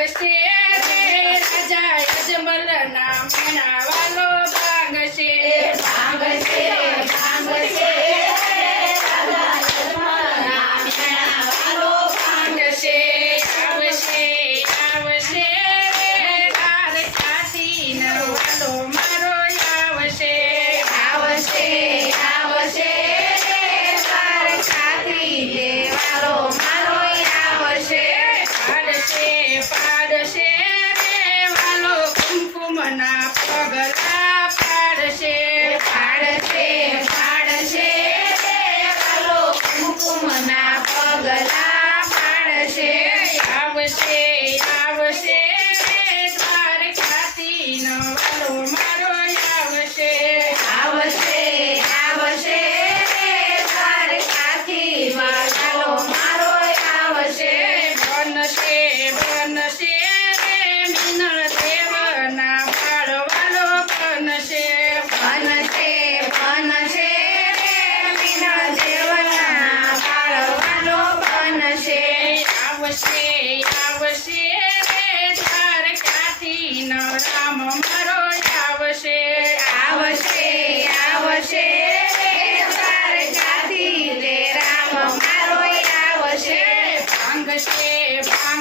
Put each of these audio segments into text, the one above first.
Christy.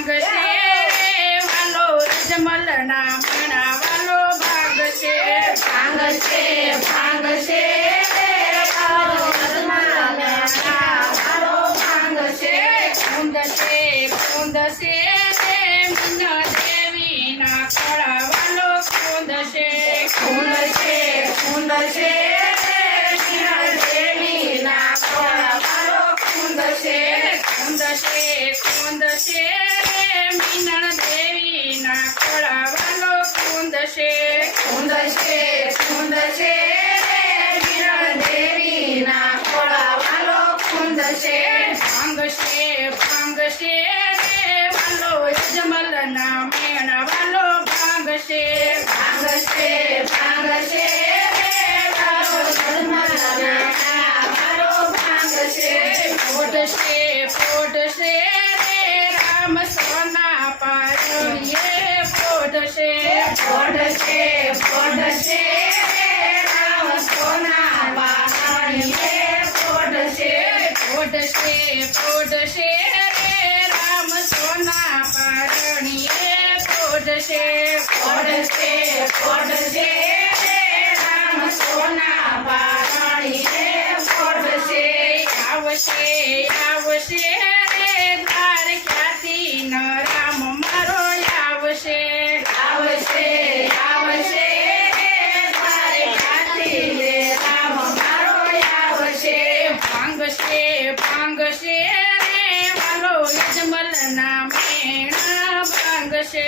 ભાગ છે વાલો રજમલના મણા વાલો ભાગ છે ભાગ છે ભાગ છે વાલો રજમલના વાલો ભાગ છે કુંદ છે કુંદ છે ભાંગશે ભાંગશે ભાંગશે મારો ધર્મ મારો ભાંગશે. ફોટશે ફોટશે રામ સોના પાડીએ ફોટશે ફોટશે ફોટશે. પડશે પડશે પડશે રામ સોના પારણી રે પડશે આવશે આવશે રે દ્વાર ખ્યાતિ મારો આવશે? આવશે આવશે પાંગશે પાંગશે રે વાલો યજમલ ના મેણ પાંગશે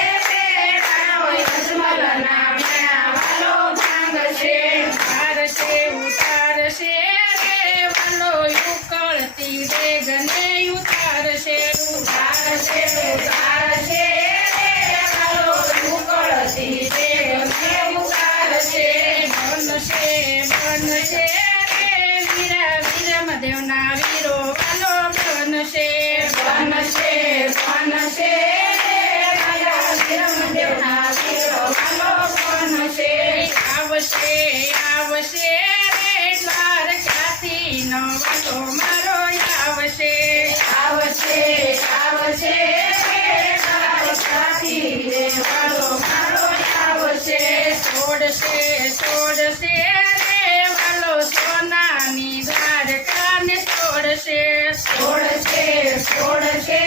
મારો આવશે. આવશે આવશે. વાળો મારો આવશે. છોડશે છોડશે રે વાળો સોનાની ધાર કાને છોડશે. છોડશે છોડશે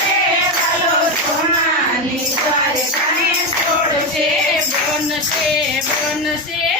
રે વાળો સોનાની ધાર કાને છોડશે. બનશે બનશે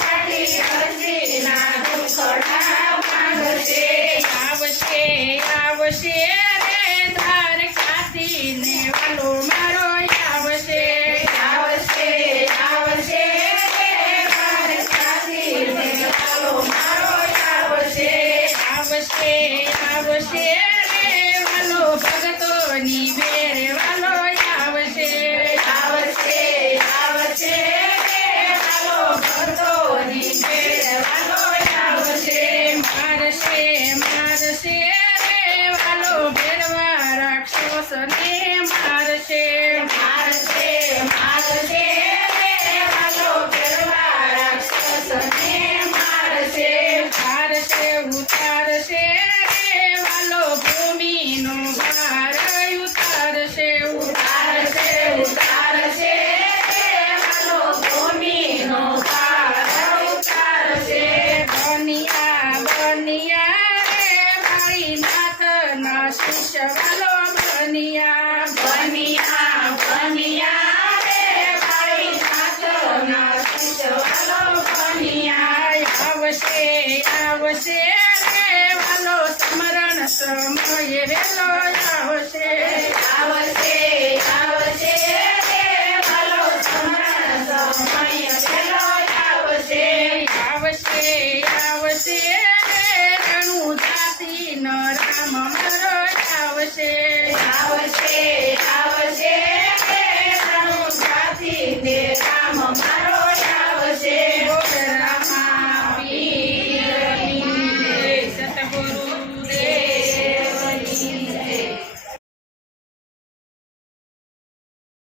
વાટી અરજીના દુખડા ભાંગશે આવશે આવશે. રે દ્વારકાથી ને વાલો મારો આવશે. આવશે આવશે. દ્વારકાથી ને વાલો આવશે. આવશે આવશે. રે વાલો ભગતોની બેરે મારશે મારશે.